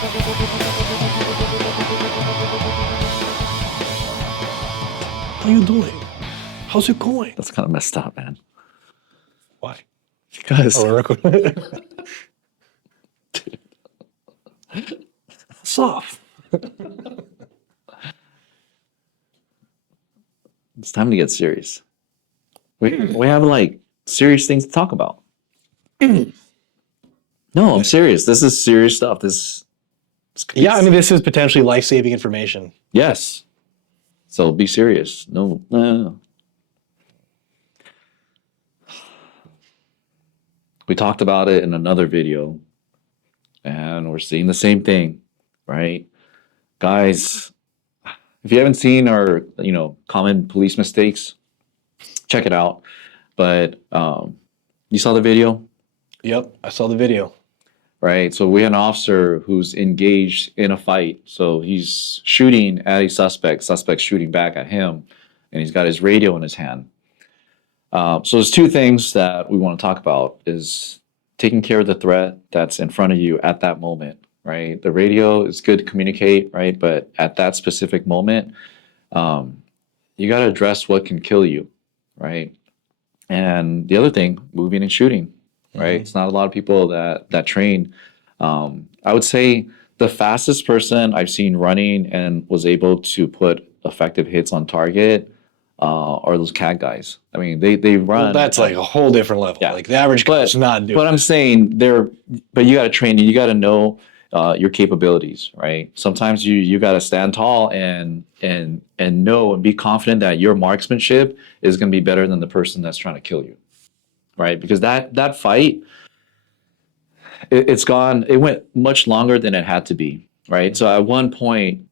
How you doing? How's it going? That's kind of messed up, man. Why? Because soft. it's time to get serious. We have like serious things to talk about. No, I'm serious. This is serious stuff. Yeah, I mean, this is potentially life-saving information. Yes. So be serious. No. We talked about it in another video, and we're seeing the same thing, right? Guys, if you haven't seen our, common police mistakes, check it out. But you saw the video? Yep, I saw the video. Right. So we had an officer who's engaged in a fight. So he's shooting at a suspect shooting back at him, and he's got his radio in his hand. So there's two things that we want to talk about is taking care of the threat that's in front of you at that moment, right? The radio is good to communicate, right? But at that specific moment, you got to address what can kill you, right? And the other thing, moving and shooting. Right, it's not a lot of people that train. I would say the fastest person I've seen running and was able to put effective hits on target are those CAD guys. I mean, they run. Well, that's like a whole different level. Yeah. Like the average guy's not doing. But I'm saying but you got to train. You got to know your capabilities, right? Sometimes you got to stand tall and know and be confident that your marksmanship is going to be better than the person that's trying to kill you. Right, because that fight, it went much longer than it had to be. Right, so at one point,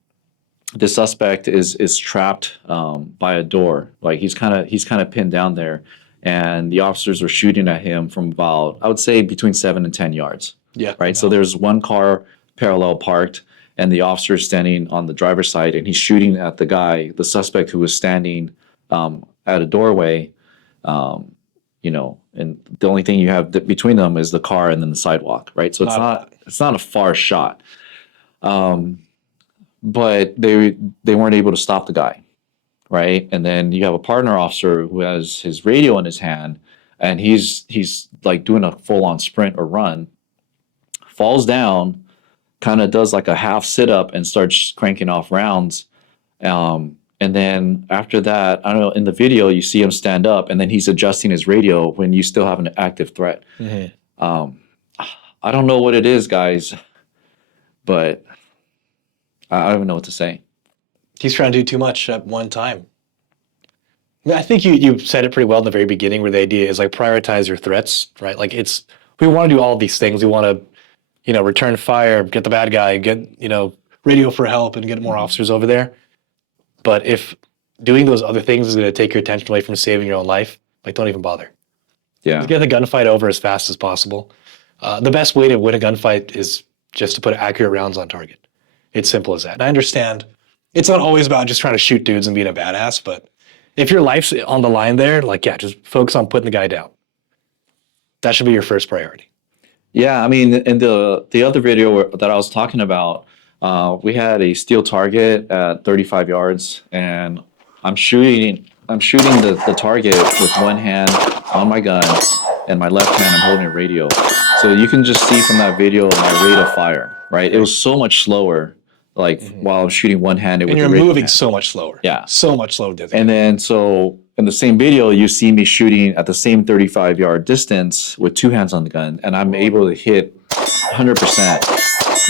the suspect is trapped by a door. Like he's kind of pinned down there, and the officers are shooting at him from about, I would say, between 7 and 10 yards. Yeah. Right, so there's one car parallel parked, and the officer is standing on the driver's side, and he's shooting at the suspect who was standing at a doorway. And the only thing you have between them is the car and then the sidewalk, right? So it's not a far shot. But they weren't able to stop the guy, right? And then you have a partner officer who has his radio in his hand, and he's like doing a full-on sprint or run, falls down, kind of does like a half sit-up and starts cranking off rounds. And then after that, I don't know, in the video, you see him stand up and then he's adjusting his radio when you still have an active threat. Mm-hmm. I don't know what it is, guys, but I don't even know what to say. He's trying to do too much at one time. I think you said it pretty well in the very beginning, where the idea is like prioritize your threats, right? Like we want to do all these things. We want to, return fire, get the bad guy, get, radio for help and get more officers over there. But if doing those other things is going to take your attention away from saving your own life, like don't even bother. Yeah. Just get the gunfight over as fast as possible. The best way to win a gunfight is just to put accurate rounds on target. It's simple as that. And I understand it's not always about just trying to shoot dudes and being a badass, but if your life's on the line there, just focus on putting the guy down. That should be your first priority. Yeah, I mean, in the other video that I was talking about, we had a steel target at 35 yards, and I'm shooting the target with one hand on my gun, and my left hand I'm holding a radio. So you can just see from that video my rate of fire, right? It was so much slower. Like while I'm shooting one-handed, and you're moving so much slower. Yeah, so much slower. And then so in the same video, you see me shooting at the same 35-yard distance with two hands on the gun, and I'm able to hit 100%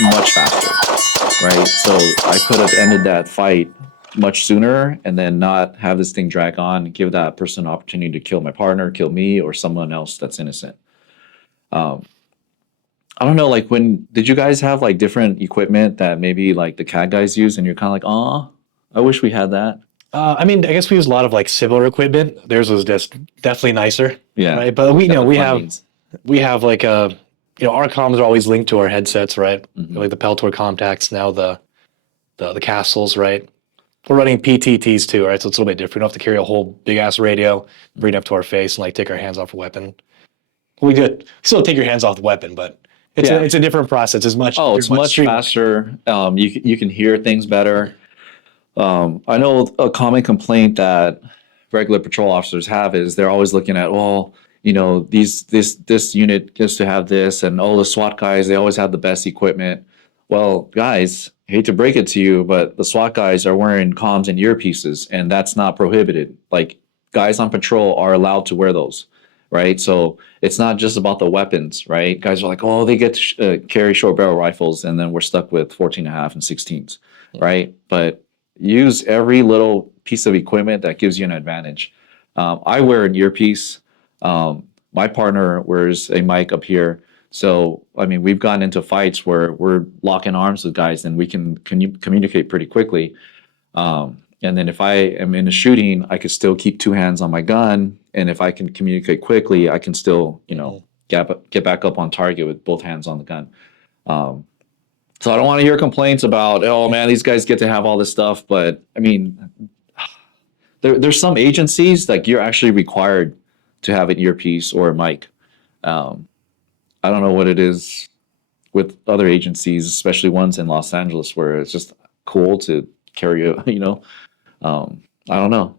much faster, right? So I could have ended that fight much sooner and then not have this thing drag on and give that person an opportunity to kill my partner, kill me, or someone else that's innocent. I don't know, like did you guys have like different equipment that maybe like the CAD guys use and you're kind of like, oh, I wish we had that? I mean, I guess we use a lot of like similar equipment. Theirs was just definitely nicer. Yeah. Right. But we have like our comms are always linked to our headsets, right? Mm-hmm. Like the Peltor contacts, now the Castles, right? We're running PTTs too, right? So it's a little bit different. We don't have to carry a whole big ass radio, bring it up to our face and like take our hands off a weapon. We still take your hands off the weapon, but Yeah. it's a different process. It's much Oh, easier, it's much streamlined. faster. You can hear things better. I know a common complaint that regular patrol officers have is they're always looking at, well, this unit gets to have this, and the SWAT guys, they always have the best equipment. Well, guys, hate to break it to you, but the SWAT guys are wearing comms and earpieces, and that's not prohibited. Like, guys on patrol are allowed to wear those, right? So it's not just about the weapons, right? Guys are like, oh, they get to carry short barrel rifles, and then we're stuck with 14 and a half and 16s, right? But use every little piece of equipment that gives you an advantage. I wear an earpiece. My partner wears a mic up here. So, I mean, we've gotten into fights where we're locking arms with guys and we can you communicate pretty quickly. And then if I am in a shooting, I could still keep two hands on my gun. And if I can communicate quickly, I can still, get back up on target with both hands on the gun. So I don't want to hear complaints about, oh man, these guys get to have all this stuff. But I mean, there's some agencies like you're actually required to have an earpiece or a mic. I don't know what it is with other agencies, especially ones in Los Angeles, where it's just cool to carry a, I don't know.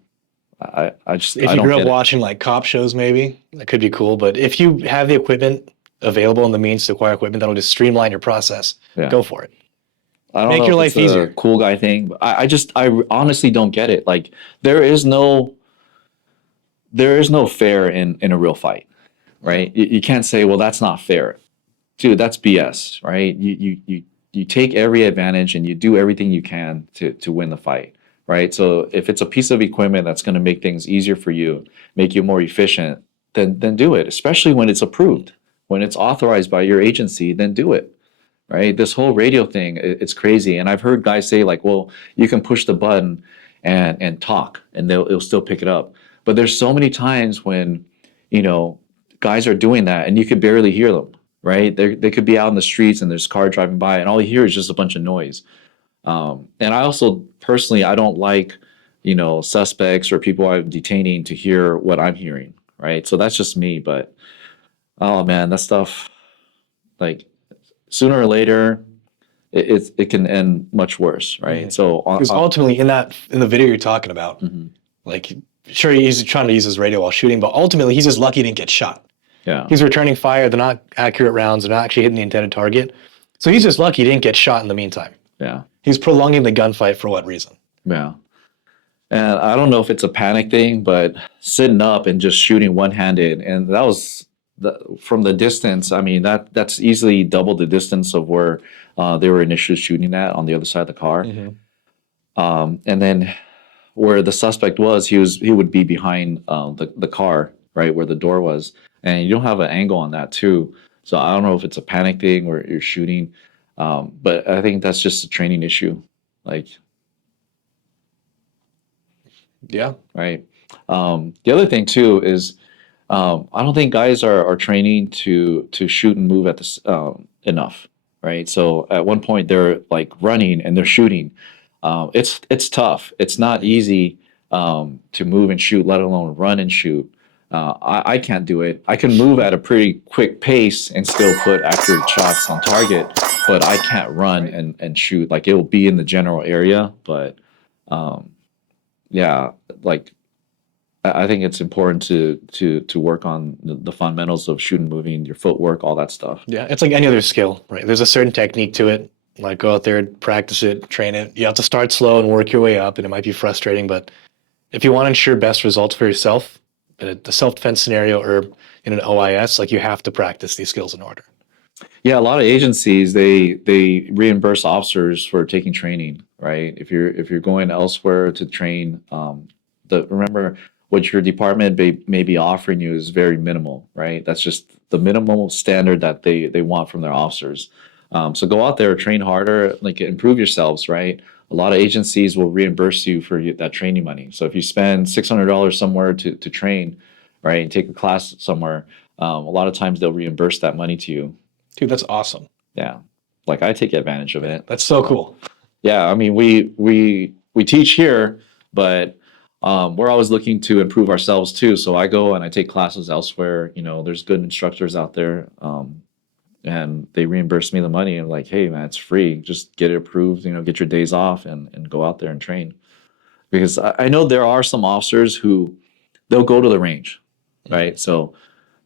I just If I you don't grew up get it. watching like cop shows, maybe that could be cool. But if you have the equipment available and the means to acquire equipment, that'll just streamline your process. Yeah. Go for it. I don't Make know your if life it's a easier. cool guy thing, but I honestly don't get it. Like there is no fair in a real fight, right? You can't say, well, that's not fair, dude. That's BS, right? You take every advantage and you do everything you can to win the fight, right? So if it's a piece of equipment that's going to make things easier for you, make you more efficient, then do it. Especially when it's approved, when it's authorized by your agency, then do it. Right? This whole radio thing, it's crazy. And I've heard guys say like, well, you can push the button and talk and it'll still pick it up. But there's so many times when, you know, guys are doing that and you could barely hear them, right? They could be out in the streets and there's a car driving by and all you hear is just a bunch of noise. And I also personally, I don't like, suspects or people I'm detaining to hear what I'm hearing, right? So that's just me. But oh man, that stuff, like, sooner or later, it can end much worse, right? Mhm. So, Because ultimately, in the video you're talking about, mhm, like, sure, he's trying to use his radio while shooting, but ultimately, he's just lucky he didn't get shot. yeah, He's returning fire. They're not accurate rounds. They're not actually hitting the intended target. So he's just lucky he didn't get shot in the meantime. yeah, He's prolonging the gunfight for what reason? yeah. And I don't know if it's a panic thing, but sitting up and just shooting one-handed, and that was from the distance. I mean, that's easily double the distance of where they were initially shooting at on the other side of the car. Mhm. And then where the suspect was, he would be behind the car, right where the door was, and you don't have an angle on that too. So I don't know if it's a panic thing where you're shooting, but I think that's just a training issue, like, Yeah. right. The other thing too is I don't think guys are training to shoot and move at this enough, right? So at one point they're like running and they're shooting. It's tough. It's not easy to move and shoot, let alone run and shoot. I can't do it. I can move at a pretty quick pace and still put accurate shots on target, but I can't run Right. and shoot. Like, it will be in the general area, but um, yeah, like, I think it's important to work on the fundamentals of shooting, moving, your footwork, all that stuff. Yeah. It's like any other skill, right? There's a certain technique to it. Like go out there, practice it, train it. You have to start slow and work your way up, and it might be frustrating, but if you want to ensure best results for yourself in a self-defense scenario or in an OIS, like you have to practice these skills in order. Yeah, a lot of agencies, they reimburse officers for taking training, right? If you're going elsewhere to train, remember what your department may be offering you is very minimal, right? That's just the minimal standard that they want from their officers. So go out there, train harder, like, improve yourselves, right? A lot of agencies will reimburse you for that training money. So if you spend $600 somewhere to train, right, and take a class somewhere, a lot of times they'll reimburse that money to you. Dude, that's awesome. Yeah, like, I take advantage of it. That's so cool. Yeah, I mean, we teach here, but we're always looking to improve ourselves too. So I go and I take classes elsewhere. There's good instructors out there. and they reimbursed me the money. And like, hey man, it's free. Just get it approved. Get your days off and go out there and train. Because I know there are some officers who they'll go to the range, right? So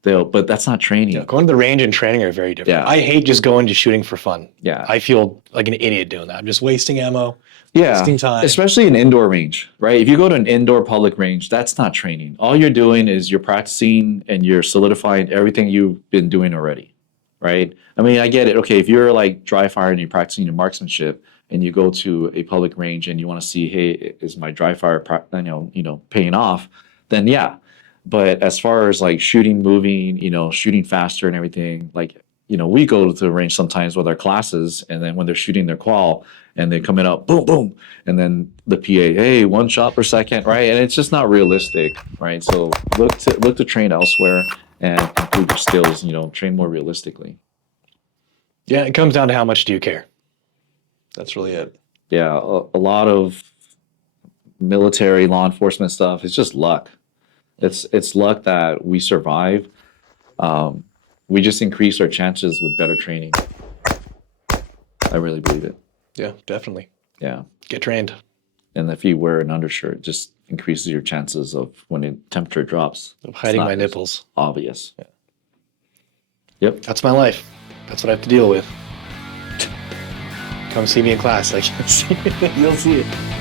but that's not training. Going to the range and training are very different. Yeah. I hate just going to shooting for fun. Yeah. I feel like an idiot doing that. I'm just wasting ammo, Yeah, wasting time. especially an indoor range, right? If you go to an indoor public range, that's not training. All you're doing is you're practicing and you're solidifying everything you've been doing already, right? I mean, I get it. Okay, if you're like dry fire and you're practicing your marksmanship and you go to a public range and you want to see, hey, is my dry fire, paying off? Then yeah. But as far as like shooting, moving, shooting faster and everything, like, we go to the range sometimes with our classes, and then when they're shooting their qual and they're coming up, boom, boom, and then the PA, hey, 1 shot per second, right? And it's just not realistic, right? So look to train elsewhere and improve your skills, train more realistically. Yeah, it comes down to how much do you care. That's really it. Yeah, a lot of military law enforcement stuff, it's just luck. It's luck that we survive. We just increase our chances with better training. I really believe it. Yeah, definitely. Yeah. Get trained. And if you wear an undershirt, it just increases your chances of when the temperature drops. I'm hiding my nipples. Obvious. Yeah. Yep. That's my life. That's what I have to deal with. Come see me in class. I can see. You'll see it.